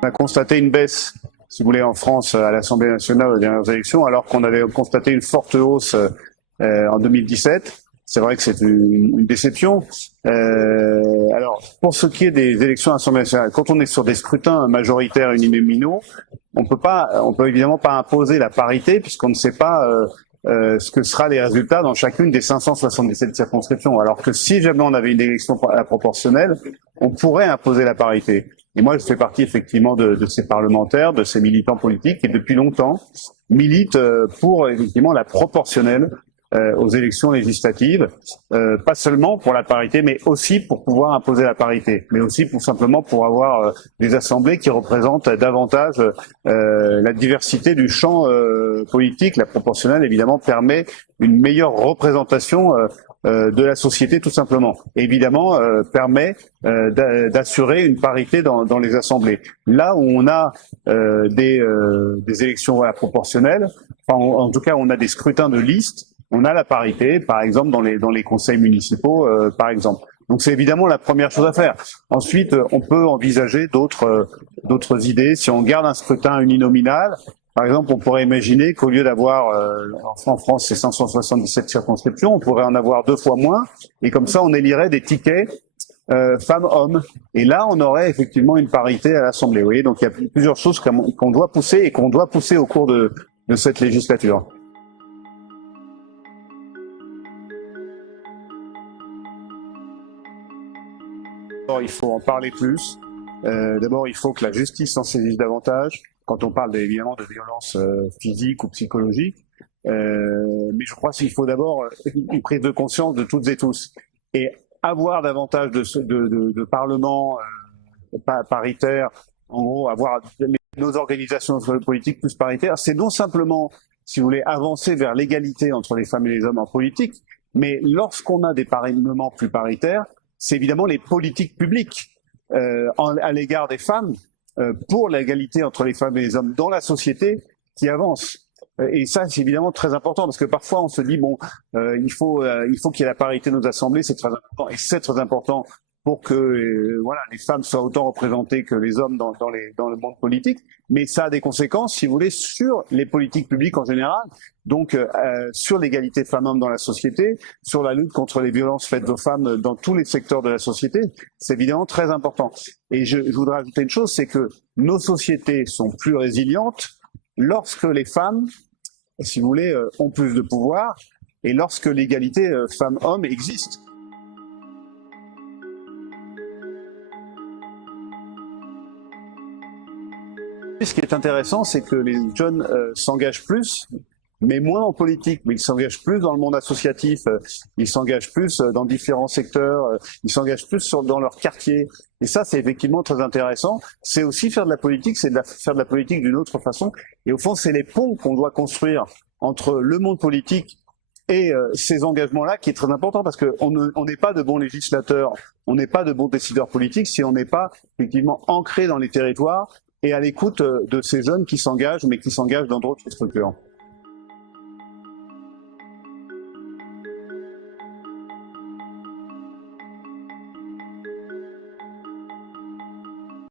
On a constaté une baisse, si vous voulez, en France à l'Assemblée nationale aux dernières élections, alors qu'on avait constaté une forte hausse en 2017. C'est vrai que c'est une déception. Alors, pour ce qui est des élections à l'Assemblée nationale, quand on est sur des scrutins majoritaires uninominaux, on peut évidemment pas imposer la parité puisqu'on ne sait pas ce que sera les résultats dans chacune des 577 circonscriptions. Alors que si jamais on avait une élection à la proportionnelle, on pourrait imposer la parité. Et moi, je fais partie effectivement de ces parlementaires, de ces militants politiques qui depuis longtemps militent pour effectivement la proportionnelle aux élections législatives, pas seulement pour la parité, mais aussi pour pouvoir imposer la parité, mais aussi simplement pour avoir des assemblées qui représentent davantage la diversité du champ politique. La proportionnelle, évidemment, permet une meilleure représentation de la société, tout simplement. Et évidemment, permet d'assurer une parité dans les assemblées. Là où on a des élections proportionnelles, enfin, en tout cas, on a des scrutins de liste. On a la parité, par exemple, dans les conseils municipaux, par exemple. Donc c'est évidemment la première chose à faire. Ensuite, on peut envisager d'autres idées. Si on garde un scrutin uninominal, par exemple, on pourrait imaginer qu'au lieu d'avoir en France ces 577 circonscriptions, on pourrait en avoir 2 fois moins, et comme ça, on élirait des tickets femmes-hommes. Et là, on aurait effectivement une parité à l'Assemblée. Vous voyez, donc il y a plusieurs choses qu'on doit pousser et qu'on doit pousser au cours de cette législature. Il faut en parler plus. D'abord, il faut que la justice s'en saisisse davantage, quand on parle évidemment de violences physiques ou psychologiques. Mais je crois qu'il faut d'abord une prise de conscience de toutes et tous. Et avoir davantage de parlements paritaires, en gros, avoir nos organisations politiques plus paritaires, c'est non simplement, si vous voulez, avancer vers l'égalité entre les femmes et les hommes en politique, mais lorsqu'on a des parlements plus paritaires, c'est évidemment les politiques publiques à l'égard des femmes pour l'égalité entre les femmes et les hommes dans la société qui avancent. Et ça, c'est évidemment très important parce que parfois on se dit bon, il faut qu'il y ait la parité de nos assemblées, c'est très important et c'est très important pour que voilà les femmes soient autant représentées que les hommes dans le monde politique. Mais ça a des conséquences, si vous voulez, sur les politiques publiques en général. Donc sur l'égalité femmes-hommes dans la société, sur la lutte contre les violences faites aux femmes dans tous les secteurs de la société, c'est évidemment très important. Et je voudrais ajouter une chose, c'est que nos sociétés sont plus résilientes lorsque les femmes, si vous voulez, ont plus de pouvoir et lorsque l'égalité femmes-hommes existe. Ce qui est intéressant, c'est que les jeunes s'engagent plus, mais moins en politique, mais ils s'engagent plus dans le monde associatif, ils s'engagent plus dans différents secteurs, ils s'engagent plus dans leur quartier. Et ça, c'est effectivement très intéressant. C'est aussi faire de la politique, c'est faire de la politique d'une autre façon. Et au fond, c'est les ponts qu'on doit construire entre le monde politique et ces engagements-là qui est très important parce qu'on n'est pas de bons législateurs, on n'est pas de bons décideurs politiques si on n'est pas effectivement ancré dans les territoires et à l'écoute de ces jeunes qui s'engagent, mais qui s'engagent dans d'autres structures.